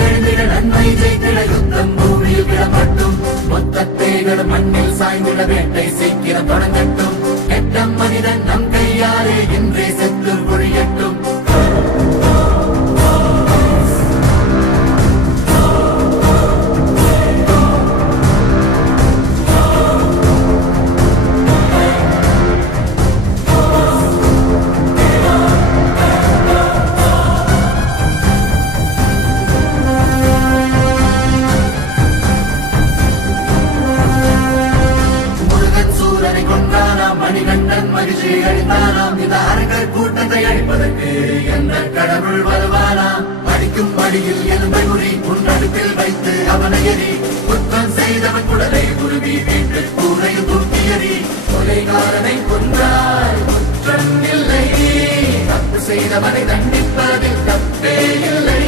எழுந்திட நன்மை ஜெயித்திட யுத்தம் பூமியில் கிளம்பட்டும் மொத்தத்தேகள் மண்ணில் சாய்ந்திட வேட்டை சீக்கிரம் தொடங்கட்டும் கெட்ட மனிதன் நம் கையாலே இன்றே செத்து ஒழியட்டும் மணிகண்டன் மகிழ்ச்சியை அளித்தானாம் இந்த அரக்கர் கூட்டத்தை அழிப்பதற்கு எந்த கடவுள் வருவானாம் அடிக்கும் அடியில் எலும்பை உரி முன்னடுப்பில் வைத்து அவனை எறி குற்றம் செய்தவன் குடலை உருவி வீட்டு கூரையில் தூக்கியறி கொலைகாரனை கொன்றாய் குற்றம் இல்லை தப்பு செய்தவனை தண்டிப்பதில் தப்பே இல்லை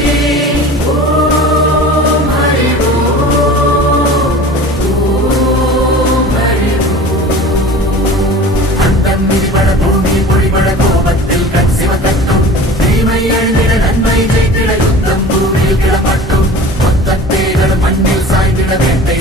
நன்மை ஜெயித்திட யுத்தம் பூமியில் கிளம்பட்டும் மொத்தத்தேகள் மண்ணில் சாய்ந்திட வேட்டை